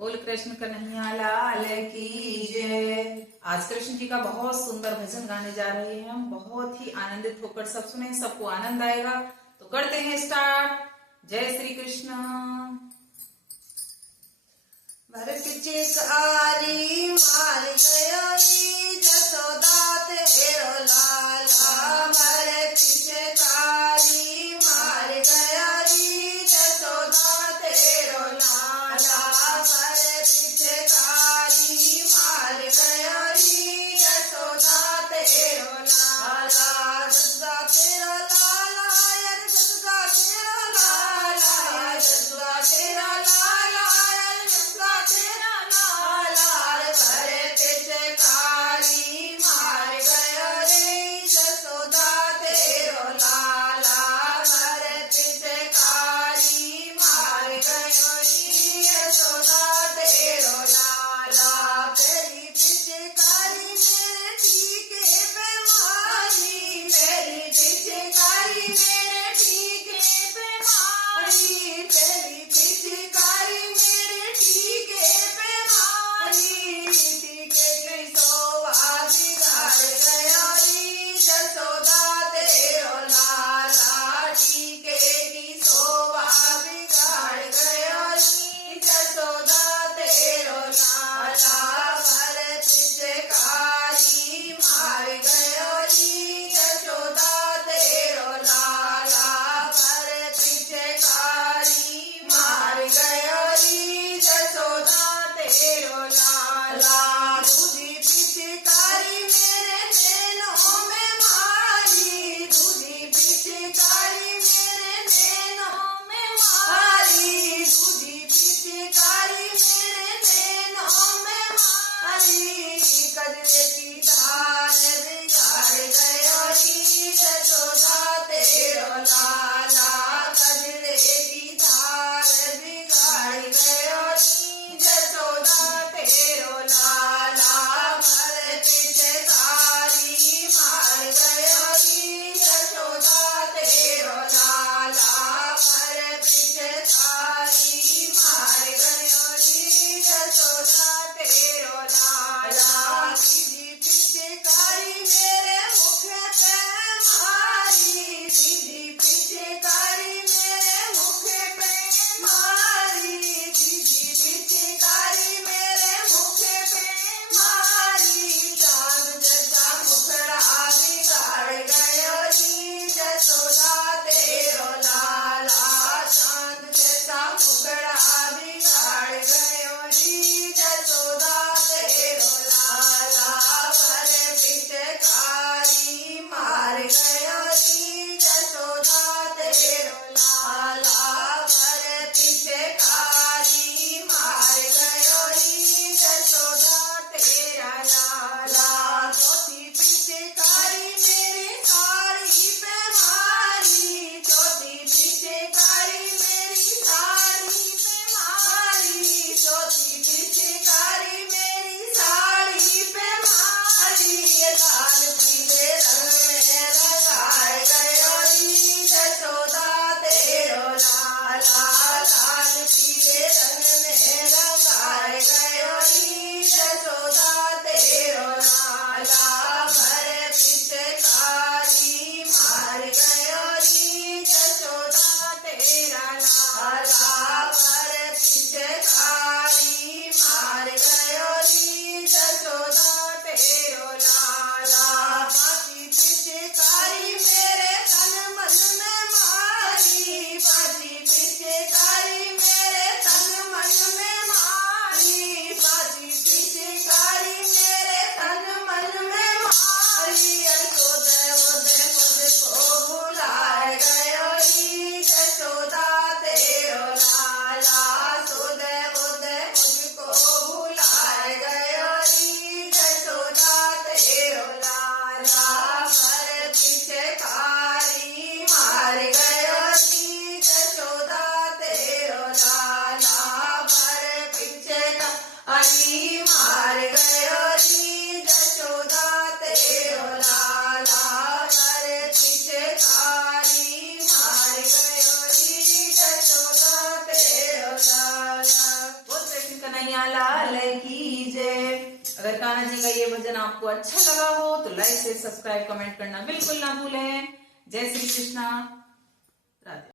बोल कृष्ण कन्हैया लाल की जय। आज कृष्ण जी का बहुत सुंदर भजन गाने जा रहे हैं हम। बहुत ही आनंदित होकर सब सुने, सबको आनंद आएगा। तो करते हैं स्टार्ट। जय श्री कृष्ण। भरत चिकारी मार गई जसोदा तेरो लाला। भरत चिकारी मार गई जसोदा तेरो लाला। भरत चिकारी मार गई जसोदा तेरो लाला। जसोदा तेरो लाला यार जसोदा तेरो लाला। जसोदा तेरा लाला यार जसोदा तेरा लाला। भरत चिकारी मार गयो रे जसोदा तेरो लाला। भरत चिकारी मार गयो रे जसोदा तेरो लाला। तेरी पिचकारी मेरे टीके पे मारी। मेरी पिचकारी मेरे टीके पे मारी। तेरी पिचकारी मेरे टीके पे मारी। टीके की शोभा बिगाड़ गया रे जसोदा तेरो लाला। टीके की शोभा बिगाड़ गया रे जसोदा तेरो लाला। भरत चिकारी मार गयो रे जसोदा तेरो लाला। भरत चिकारी मार गयो रे जसोदा तेरो लाला। दूधी पिचकारी मेरे नैनों में मारी। दूधी पिचकारी मेरे नैनों में मारी। दूधी पिचकारी मेरे नैनों में मारी। कजरे की धार बिगाड़ गयो रे जसोदा तेरो लाला। कजरे की धार बिगाड़ गयो रे जसोदा तेरो लाला। भरत चिकारी मार गयो रे जसोदा तेरो लाला। भरत चिकारी मार गयो रे जसोदा तेरो लाला। सीधी पिचकारी मेरे मुख पे मारी। सीधी पिचकारी मेरे मुख पे मारी। सीधी पिचकारी मेरे मुख पे मारी। चांद जैसा मुखड़ा बिगाड़ गयो रे जसोदा तेरो लाला। चांद जैसा मुखड़ा बिगाड़ गयो रे जसोदा तेरो लाला। भरत चिकारी मार गयो रे जसोदा तेरो लाला। भरत चिकारी मार गयो रे जसोदा तेरा लाला। चौथी पिचकारी मेरी साड़ी पे मारी। चौथी पिचकारी मेरी साड़ी पे मारी। चौथी पिचकारी मेरी साड़ी पे मारी। लाल पीले रंग में रंगाए गयो रे जसोदा तेरो लाला। लाल पीले रंग में रंगाए गयो रे जसोदा तेरो लाला। भरत चिकारी मार गयो रे जसोदा तेरा लाला। भरत चिकारी मार गयो रे जसोदा तेरो लाला। पांची पिचकारी मेरे तन मन में मारी। पांची पिचकारी मेरे तन मन में मारी। पांची पिचकारी मेरे तन मन में मारी। यशोदा उदय मुझको भुलाए गयो रे जसोदा तेरो लाला। सोदय उदय मुझको भुलाए गयो रे जसोदा तेरो लाला। भरत चिकारी मार गयो रे जसोदा तेरो लाला। भरत चिकारी मार गयो रे जसोदा तेरो लाला। भरत चिकारी मार गयो रे जसोदा तेरो लाला। बोल कृष्ण कन्हैया कन्हैया लाल की जय। अगर कान्हा जी का ये भजन आपको अच्छा लगा हो तो लाइक शेयर सब्सक्राइब कमेंट करना बिल्कुल ना भूलें। जय श्री कृष्णा। राधे।